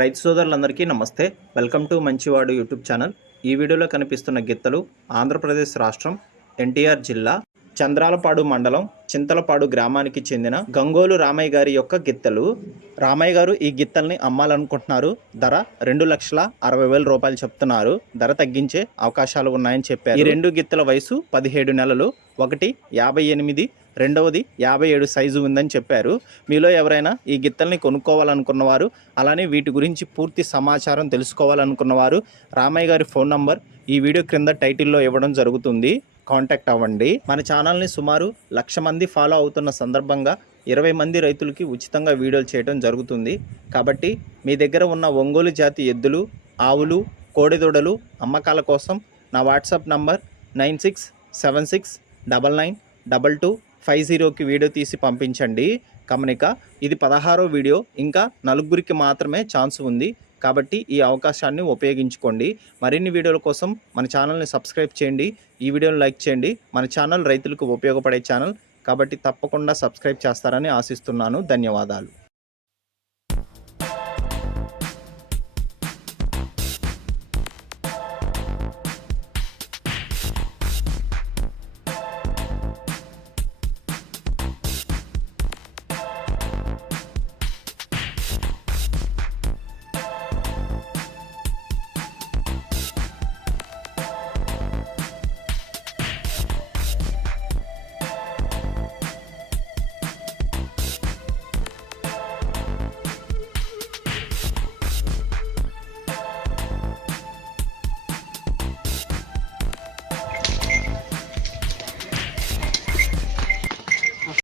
రైతు సోదరులందరికీ నమస్తే. వెల్కమ్ టు మంచివాడు యూట్యూబ్ ఛానల్. ఈ వీడియోలో కనిపిస్తున్న గిత్తలు ఆంధ్రప్రదేశ్ రాష్ట్రం ఎన్టీఆర్ జిల్లా చంద్రాలపాడు మండలం చింతలపాడు గ్రామానికి చెందిన గంగోలు రామయ్య గారి యొక్క గిత్తలు. రామయ్య గారు ఈ గిత్తల్ని అమ్మాలనుకుంటున్నారు. ధర 2,60,000 రూపాయలు చెప్తున్నారు. ధర తగ్గించే అవకాశాలు ఉన్నాయని చెప్పారు. ఈ రెండు గిత్తల వయసు 17 నెలలు. ఒకటి 58, రెండవది 57 సైజు ఉందని చెప్పారు. మీలో ఎవరైనా ఈ గిత్తల్ని కొనుక్కోవాలనుకున్నవారు, అలానే వీటి గురించి పూర్తి సమాచారం తెలుసుకోవాలనుకున్నవారు రామయ్య గారి ఫోన్ నంబర్ ఈ వీడియో క్రింద టైటిల్లో ఇవ్వడం జరుగుతుంది. కాంటాక్ట్ అవ్వండి. మన ఛానల్ని సుమారు 1,00,000 మంది ఫాలో అవుతున్న సందర్భంగా 20 మంది రైతులకి ఉచితంగా వీడియోలు చేయడం జరుగుతుంది. కాబట్టి మీ దగ్గర ఉన్న ఒంగోలు జాతి ఎద్దులు, ఆవులు, కోడెదూడలు అమ్మకాల కోసం నా వాట్సాప్ నంబర్ 9676999250కి వీడియో తీసి పంపించండి. గమనిక, ఇది 16వ వీడియో. ఇంకా 4గురికి మాత్రమే ఛాన్స్ ఉంది. కాబట్టి ఈ అవకాశాన్ని ఉపయోగించుకోండి. మరిన్ని వీడియోల కోసం మన ఛానల్ని సబ్స్క్రైబ్ చేయండి. ఈ వీడియోని లైక్ చేయండి. మన ఛానల్ రైతులకు ఉపయోగపడే ఛానల్ కాబట్టి తప్పకుండా సబ్స్క్రైబ్ చేస్తారని ఆశిస్తున్నాను. ధన్యవాదాలు.